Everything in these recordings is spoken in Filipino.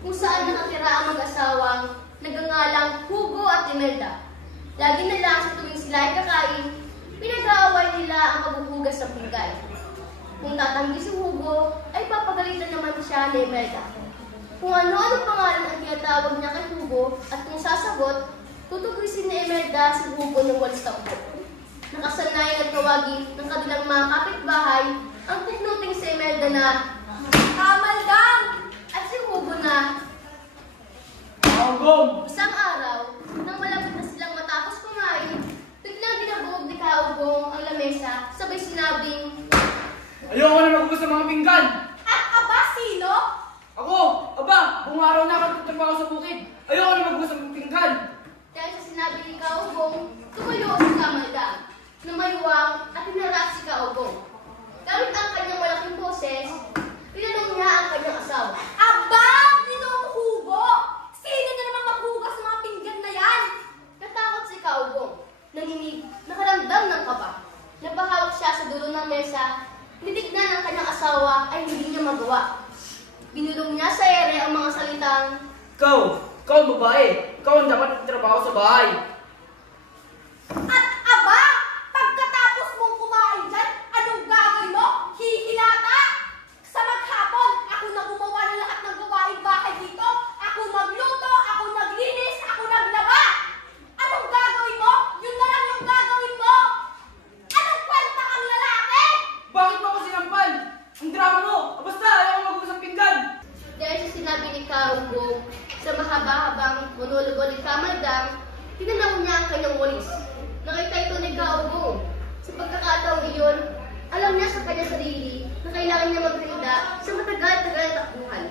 kung saan nakatira ang mag-asawang nagngangalang Hugo at Imelda. Lagi na lang sa tuwing sila ay kakain, pinag-aaway nila ang paghuhugas ng pinggan. Kung tatanggi si Hugo, ay papagalitan naman siya ni Imelda. Kung ano-ano pangalan ang tinatawag niya kay Hugo at kung sasagot, tutugisin ni Imelda si Hugo ng walis takbo. Nakasanay at tawagin ng kanilang mga kapitbahay ang tiknuting si Imelda na Kamaldang! At si Hugo na Kaugong! Isang araw, nang malapit na silang matapos kumain, biglang ginabuog ni Kaugong ang lamesa, sabay sinabing, Ayoko na maghugas ng mga pinggan! At aba, sino? Ako! Aba! Buong araw na ako nagtatrabaho sa bukid! Ayoko na maghugas ng pinggan! dahil sa sinabi ni Kaugong, tumayo si Kamaldang, lumayuwang at hinarap si Kaugong. Gamit ang kanyang malaking boses, tinanong niya ang kanyang asawa. Aba, Ginoong Hugo! Sino na naman maghugas ng mga pinggan na yan? Natakot si Kaugong, nanginig, nakaramdam ng kaba. Napahawak siya sa dulo ng mesa, nitignan ng kanyang asawa ay hindi niya magawa. Binulong niya sa ere ang mga salitang, Ikaw ang babae! Ikaw ang dapat magtrabaho sa bahay! At aba, pagkatapos mong kumain dyan, anong gagawin mo? Hihilata! Sa maghapon, ako na gumawa ng lahat ng gawaing bahay dito. Ako nagluto, ako naglinis, ako naglaba. Anong gagawin mo? Yun na lang yung gagawin mo. Anong kwenta kang lalaki? Bakit mo ako sinampal? Ang drama mo! Basta ayaw ko maghugas ng pinggan! dahil sa sinabi ni Kaugong, sa mahaba-habang monologo ni Kamaldang, tinanong niya ang kanyang walis. Nakita ito ni Kaugong. Sa pagkakataong iyon, alam niya sa kanyang sarili na kailangan niya magrinda sa matagal-tagal na takbuhan.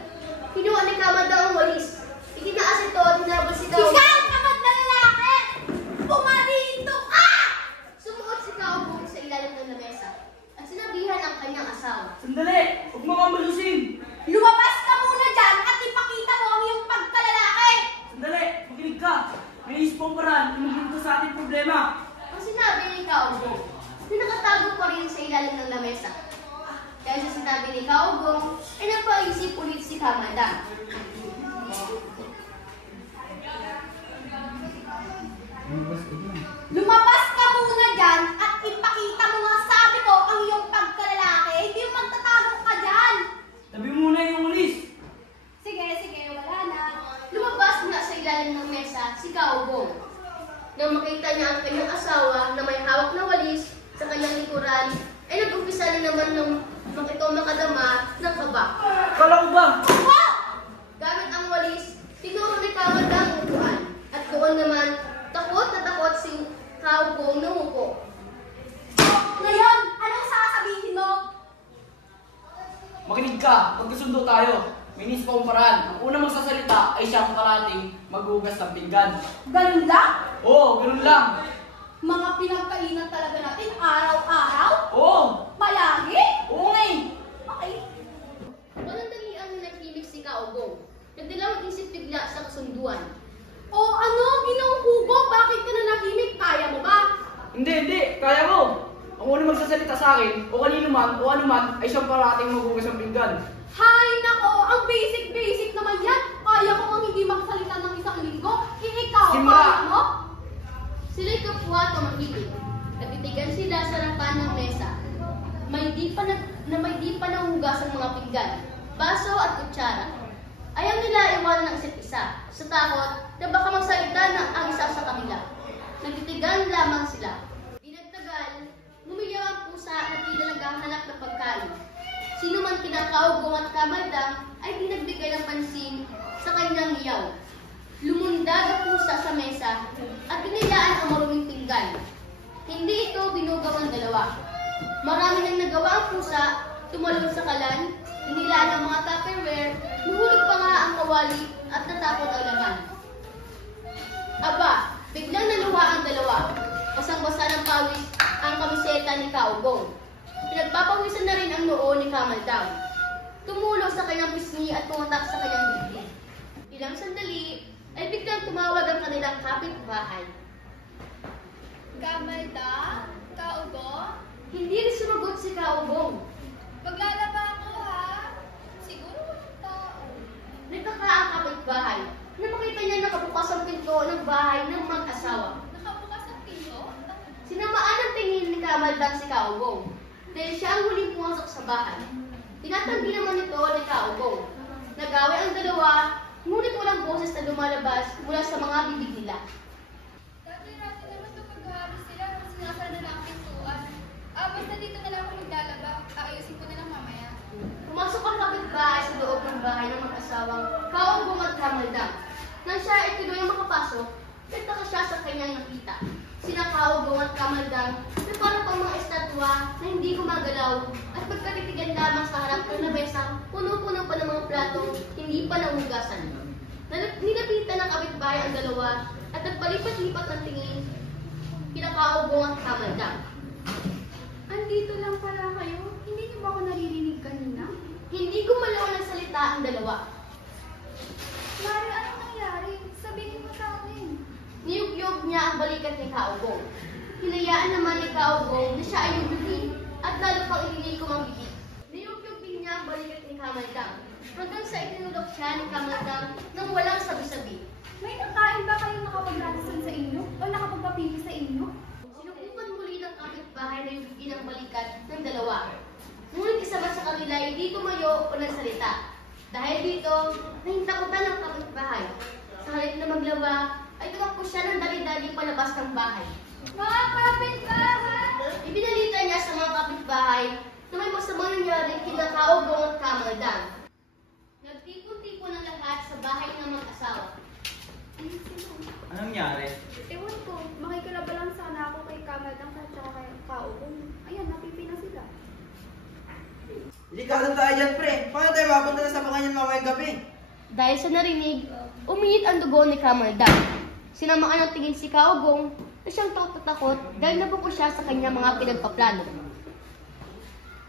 Kinuha ni Kamaldang ang walis. Itinaas ito at hinabol si Kaugong. Isang kamad na lalaki! Pumarito ka! Sumuot si Kaugong sa ilalim ng lamesa at sinabihan ang kanyang asawa. Sandali! Huwag mo kang malusin! Lumabas ka muna dyan at ipakita mo ang iyong pagkalalaki! Sandali! Makinig ka! May isip pong paraan na magluto sa ating problema! Ang sinabi ni Kaugong, na nakatago pa rin sa ilalim ng lamesa. Dahil sa sinabi ni Kaugong, ay napaisip ulit si Kamaldang. Lumabas ka muna dyan at ipakita mo nga sabi ko ang iyong pagkalalaki. Hindi yung magtatago ka dyan. Tabi muna yung ulis! Sige, wala na. Lumabas mula sa ilalim ng mesa si Kaugong. Nang makita niya ang kanyang asawa na may hawak na walis sa kanyang likuran, ay nag-umpisa na naman ng makadama ng kaba. Kala ko ba? Wow! Gamit ang walis, tinuro ni Kamaldang ang upuan. At doon naman, takot na takot si Kaugong na upo. Ngayon, anong sasabihin mo? Makinig ka! Magkasundo tayo! May isip pong paraan. Ang unang magsasalita ay siyang parating maghugas ng pinggan. Ganun lang? Oo, ganun lang! Mga pinagkainan talaga natin araw-araw? Oo! Palagi? Oo nga eh! Okay. Walang dalian na nahimik si Kaugong. Nagdalawang isip bigla sa kasunduan. O ano, Ginoong Hugo, bakit ka na nahimik? Kaya mo ba? Hindi! Kaya ko! Ang unang magsasalita sa akin, o kanino man, o ano man, ay siyang parating maghugas ng pinggan. Hay nako, ang basic naman yan. Kaya ko ang hindi magsalita ng isang linggo. Ikaw, Simula. kaya mo? Sila'y kapwa tumahimik. Nagtitigan sila sa harapan ng mesa. May di pa nahugas ang mga pinggan, baso at kutsara. Ayaw nila iwan ng isa't isa, sa takot na baka magsalita na ang isa sa kanila. Nagtitigan lamang sila. Di nagtagal, lumiyaw ang pusa na tila naghahanap ng pagkain. Sino man kina Kaugong at Kamaldang ay pinagbigay ng pansin sa kanyang hiyaw. Lumundag ang pusa sa mesa at pinilaan ang maruming pinggan. Hindi ito binugaw ng dalawa. Marami nang nagawa ang pusa, tumalon sa kalan, hinilaan ang mga tupperware, nuhulog pa nga ang kawali at natapot ang laman. Aba, biglang naluha ang dalawa. Basang-basa ng pawis ang kamiseta ni Kaugong. Pinagpapawisan na rin ang noo ni Kamaldang. Tumulo sa kanyang pisngi at tumatak sa kanyang dibdib. Ilang sandali, ay biglang tumawag ang kanilang kapitbahay. Kamalda? Kaugo? Hindi rin sumagot si Kaugong. Maglalaba ako ha? Siguro walang tao. Nagkaka ang nakabukas ang pinto ng bahay ng mag-asawa. Nakabukas ang pinto? Sinamaan ang tingin ni Kamaldang si Kaugong dahil siya ang huling pumasok sa bahay. Tinatanggi naman ito ni Kaugong. Nag-away ang dalawa, ngunit walang boses na lumalabas mula sa mga bibig nila. Dati-dati naman kapag halos sila, sinasara na lang ang pintuan. Basta dito na lang ako maglalaba. Ayusin ko na lang mamaya. Pumasok ang kapitbahay sa loob ng bahay ng mag-asawang Kaugong at Kamaldang. Nang siya ay tuloy ang makapasok, nagtaka siya sa kanyang nakita. Sina Kaugong at Kamaldang na parang pang mga estatwa na hindi gumagalaw at magkatitigan lamang sa harap ng lamesa, puno-puno pa ng mga platong hindi pa nahugasan. Nilapitan ng kapitbahay ang dalawa at nagpalipat-lipat ng tingin kina Kaugong at Kamaldang. Andito lang pala kayo. Hindi niyo ba ako naririnig kanina? Hindi gumalaw ng salita ang dalawa. Mari, anong nangyari? Sabihin mo sa akin. Niyugyog niya ang balikat ni Kaugong. Hinayaan naman ni Kaugong na siya ay yumutin at lalo pang inilikom ang bibig. Niyugyog din niya ang balikat ni Kamaldang hanggang sa itinulok siya ni Kamaldang nang walang sabi-sabi. May nakain ba kayong nakapagdadasan sa inyo? O nakapagpapili sa inyo? Sinubukan muli ng kapitbahay na yugigin ang balikat ng dalawa. Ngunit isa man sa kanila ay hindi tumayo o nagsalita. Dahil dito, nahintakutan ng kapitbahay. Sa halip na maglaba, ay tumakbo siya ng dali-dali palabas ng bahay. Mga kapitbahay! Ibinalita niya sa mga kapitbahay na may masamang nangyari kina Kaugong at Kamaldang. Nagtipon-tipon ang lahat sa bahay ng mag-asawa. Anong nangyari? Ewan ko, makikilaba lang sana ako kay Kamaldang at saka kay Kaugong. Ayan, napipi na sila. Hindi ka tayo dyan, pre. Paano tayo mapunta na sa bakanyan mamayang gabi? Dahil sa narinig, uminit ang dugo ni Kamaldang. Sinamaan ng tingin si Kaugong na siyang takot dahil nabuko siya sa kanyang mga pinagpaplano.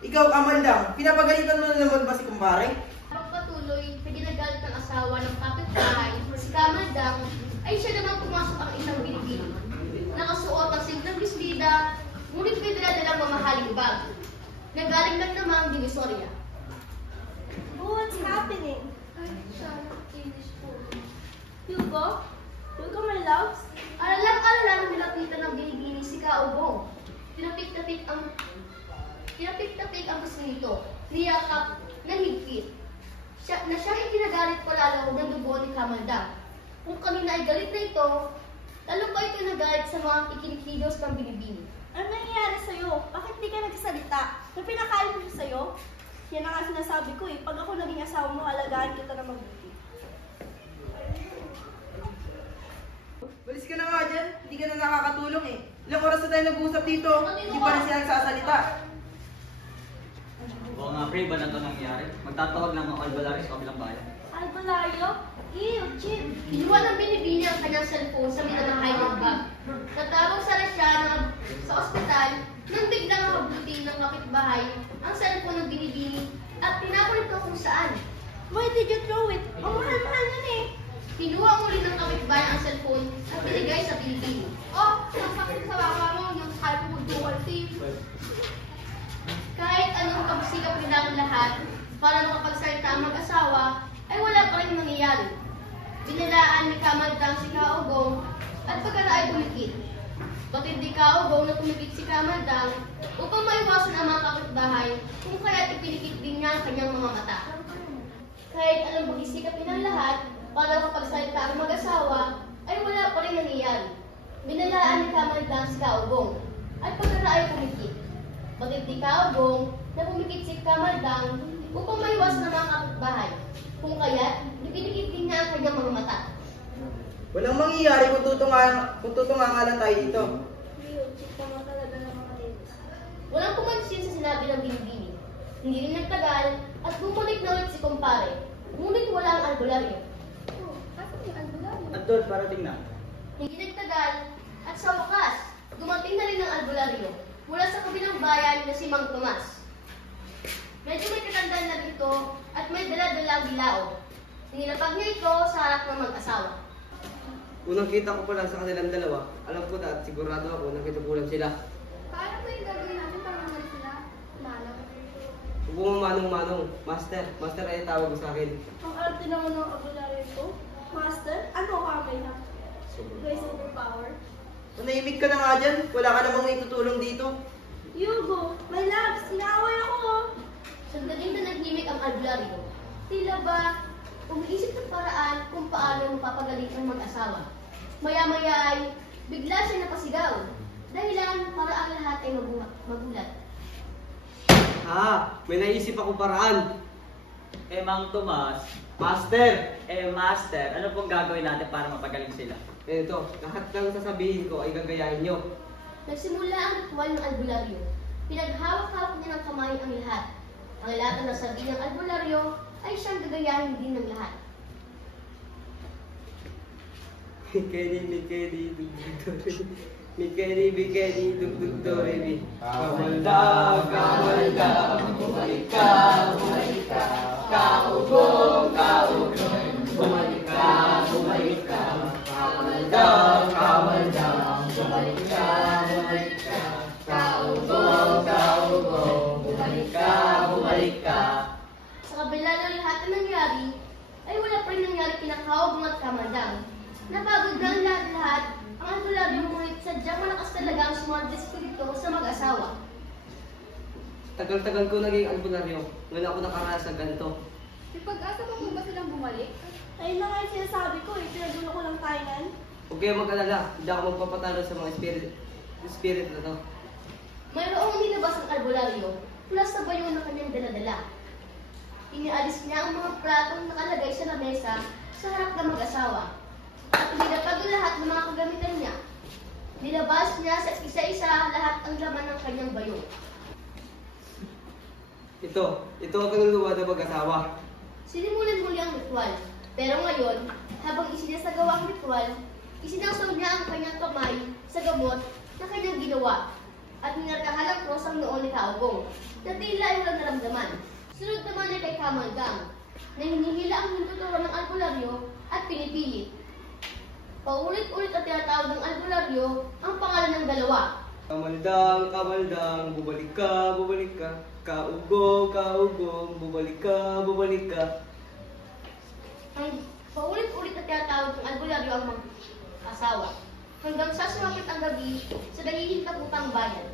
Ikaw, Kamaldang, pinapagalitan mo na naman ba si kumpare? Pagpatuloy sa ginagalit ng asawa ng kapitbahay, si Kamaldang ay siya naman pumasok ang isang binibig. Nakasuot ang simpleng bisbida, ngunit may daladalang mamahaling bag. Nagaling lang namang Divisoria. What's happening? Ay, Charlotte, English po. Hugo? Hugo, my loves? Alalang-alala nang nilapitan ng binibini si Kaugong. Tinapik-tapik ang gusto nito, niyakap, nahigpit. Siya ay ginagalit palalo ng dugo ni Kamaldang. Kung kanina ay galit na ito, lalo pa ito nagalit sa mga ikinikilos ng binibini. Ano nangyayari sa'yo? Bakit di ka nagsasalita? Nung pinakain ko siya sa'yo, yan ang nga sinasabi ko eh. Pag ako naging asawa mo, alagaan kita na mabuti. Balis ka na nga dyan. Hindi ka na nakakatulong eh. Ilang oras na tayo nag-uusap dito. Hindi pa rin sila nagsasalita. Oo nga, pre, ba na ito nangyari? Magtatawag lang ang albalari sa kabilang bayan. Albalayo? Ew, Chip! Kinuha ng binibini ang kanyang cellphone sa minamahay ng bag. Natawag sana siya sa ospital nang biglang habutin ng kapitbahay ang cellphone ng binibini at tinapon ito kung saan. Why did you throw it? Ang mahal-mahal nun eh! Kinuha muli ng kapitbahay ang cellphone at binigay sa binibini. Oh, nasakit sa baka mo yung type of dual team. Kahit anong kapsikap nila ang lahat para makapagsalita ang mag-asawa, ay wala pa rin nangyayari. Binilaan ni Kamaldang si Kaugong at pagkala ay bumikit. Batid ni Kaugong na tumikit si Kamaldang upang maiwasan ang mga kapitbahay kung kaya't ipinikit din niya ang kanyang mga mata. Kahit anong pagsisikap nilang lahat para makapagsalita ang mag-asawa, ay wala pa rin nangyayari. Binilaan ni Kamaldang si Kaugong at pagkala ay bumikit. Batid ni Kaugong na pumikit si Kamaldang upang maiwasan ang mga kapitbahay. Kung kaya't, ipinikit din niya ang kanyang mga mata. Walang mangyayari kung tutunga lang tayo dito. Ew, Chip, tama talaga ng mga ladies. Walang pumansin sa sinabi ng binibini. Hindi rin nagtagal at bumalik na ulit si kumpare. Ngunit wala ang albularyo. Oh, asan yung albularyo? At doon, parating na. Hindi nagtagal at sa wakas, dumating na rin ang albularyo mula sa kabilang bayan na si Mang Tomas. Medyo may katandaan na rito at may dala-dalang bilao. Nilapag niya ito sa harap ng mag-asawa. Unang kita ko pa lang sa kanilang dalawa, alam ko na at sigurado ako na kitubulan sila. Paano ba yung gagawin natin para naman sila? Lalo. Huwag mo manong-manong. Master ay tawag mo sa akin. Ang arte naman ng abularyo ko. Master, ano ka may na? Guys, superpower? Manahimik ka na nga dyan. Wala ka na bang itutulong dito? Yugo, my loves, inaaway ako. Sandaling na naghimik ang albularyo. Tila ba umiisip ng paraan kung paano mapapagaling ang mag-asawa. Maya-maya ay bigla siya napasigaw. Dahilan para ang lahat ay magulat. May naisip ako paraan. Mang Tomas, Master! Master, ano pong gagawin natin para mapagaling sila? Ito, lahat ng sasabihin ko ay gagayahin nyo. Nagsimula ang ritual ng albularyo. Pinaghawak-hawak niya ng kamay ang lahat. Ang lahat ng nasabi ng albularyo ay siyang gagayahin din ng lahat. Mikedi, dugdug, Mikedi, dugdug, dorebi. Kamalda, bumalik ka, kaugong, bumalik ka, kamalda, bumalik ka, kaugong, bumalik ka. Sa kabila ng lahat na nangyari, ay wala pa rin nangyari pinakahawag at kamandang. Napagod na ang lahat-lahat, ang albularyo ngunit sadyang malakas talaga ang smart espiritu sa mag-asawa. Tagal-tagal ko naging albularyo. Ngayon ako nakaranas ng ganito. May pag-asa pa ba silang bumalik? Ayun na nga yung sinasabi ko eh, pinagulo ko lang kainan. Huwag kayong mag-alala. Hindi ako magpapatalo sa mga spirit na to. Mayroong nilabas ang albularyo mula sa bayo na kanyang daladala. Inialis niya ang mga platong nakalagay sa lamesa sa harap ng mag-asawa. At inilapag ang lahat ng mga kagamitan niya. Nilabas niya sa isa-isa lahat ang laman ng kanyang bayo. Ito ang kaluluwa ng mag-asawa. Sinimulan muli ang ritual. Pero ngayon, habang isinasagawa ang ritual, isinasawag niya ang kanyang kamay sa gamot na kanyang ginawa at ninarkahan ang cross ang noon ni Kaugong na tila ay walang naramdaman. Sunod naman ay kay Kamalgang na hinihila ang hintuturan ng albularyo at pinipilit. Paulit-ulit at tinatawag ng albularyo ang pangalan ng dalawa. Kamaldang, bumalik ka, kaugong, bumalik ka. Ang paulit-ulit at tinatawag ng albularyo ang mga asawa. Hanggang sa sumapit ang gabi sa nahihintaputang bayan.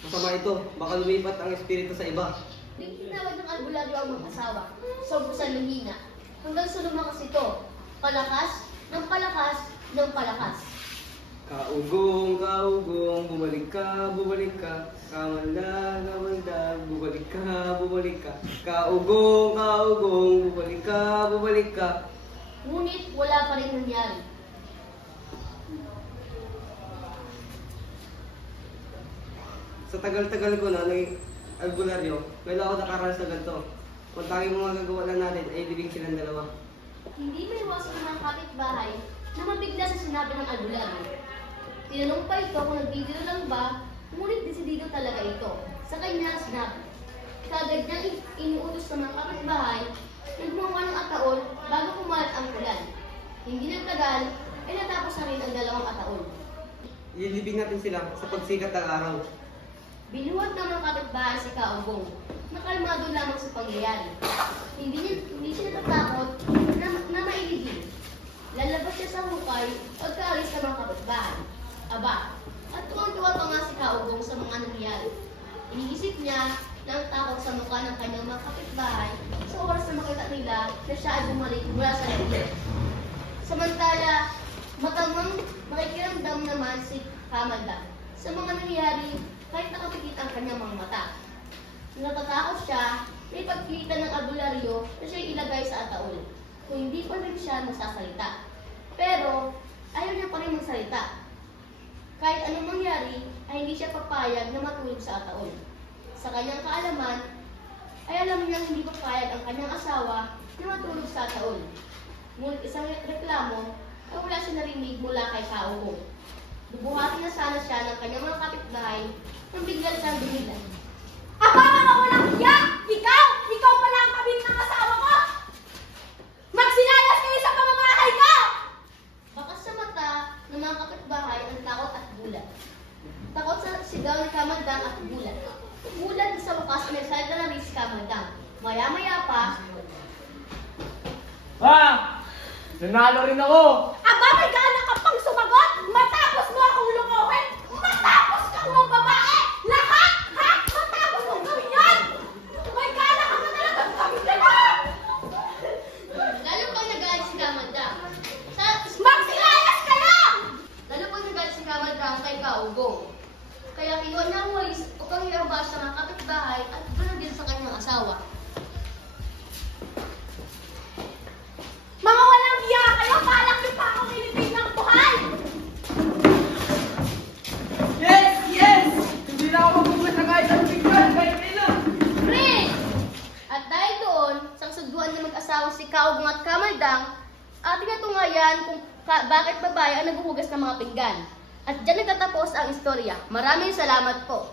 Masama ito, baka lumipat ang espiritu sa iba. Tinawag ng albularyo ang mga asawa sa ubusan ng hina. Hanggang sa lumakas ito, palakas, ng palakas. Kaugong, bumalik ka. Kamalda, bumalik ka. Kaugong, bumalik ka. Ngunit wala pa rin nangyari. Sa tagal-tagal ko na naging albularyo, ngayon ako nakaranas na ganito. Kung tanging mga gagawa lang natin ay libing silang dalawa. Hindi may iwasan ng mga kapitbahay na mabigla sa sinabi ng albularyo. Tinanong pa ito kung nagbibiro lang ba, ngunit desidido talaga ito sa kanyang sinabi. Kagad niyang iniutos sa mga kapitbahay na gumawa ng ataol bago kumalat ang ulan. Hindi nagtagal ay natapos na rin ang dalawang ataol. Ililibing natin sila sa pagsikat ng araw. Binuhat ng mga kapitbahay si Kaugong na kalmado lamang sa pangyayari. Hindi siya natatakot na mailibing. Lalabas siya sa hukay pagkaalis ng mga kapitbahay. Aba, at tuwang-tuwa pa nga si Kaugong sa mga nangyari. Iniisip niya na ang takot sa mukha ng kanyang mga kapitbahay sa oras na makita nila na siya ay bumalik mula sa langit. Samantala, matamang makikiramdam naman si Kamalda sa mga nangyari kahit nakapikit ang kanyang mga mata. Natatakot siya na ipagpilitan ng albularyo na siya ilagay sa ataol kung hindi pa rin siya magsasalita. Pero ayaw niya pa rin magsalita. Kahit anong mangyari ay hindi siya papayag na matulog sa ataol. Sa kanyang kaalaman ay alam niyang hindi papayag ang kanyang asawa na matulog sa ataol. Ngunit isang reklamo ay wala siya narinig mula kay Kaugong. Bubuhatin na sana siya ng kanyang mga kapitbahay nang bigla siyang dumilan. Aba, mga walang hiya! Ikaw pala ang kabit ng asawa ko! Magsilayas kayo sa pamamahay ko! Bakas sa mata ng mga kapitbahay ang takot at gulat. Takot sa sigaw ni Kamaldang at gulat. Gulat sa wakas na nagsalita na rin si Kamaldang. Maya-maya pa, Nanalo rin ako! Aba, may gana ka pang sumagot matapos mo akong lungawin! Matapos kang mga babae! Lahat! Ha? Matapos mong gawin yan! May gana ka na talagang gawin yan! Lalo pang nagalit si Kamandang. Magsilayas kayo! Lalo pang nagalit si Kamandang kay Kaugong. Kaya kinuha niya ang walis upang iambas sa mga kapitbahay at din sa kanyang asawa. Mga walang iya kayo! Balak niyo pa akong ilipin ng buhay! Yes! Yes! Hindi na ako magbukas na kahit ang pinggan, kahit kailan! Prince! At dahil doon, sa suduan na mag-asawa si Kaugong at Kamaldang, ating natungayan kung bakit babae ang naghuhugas ng mga pinggan. At dyan nagtatapos ang istorya. Maraming salamat po.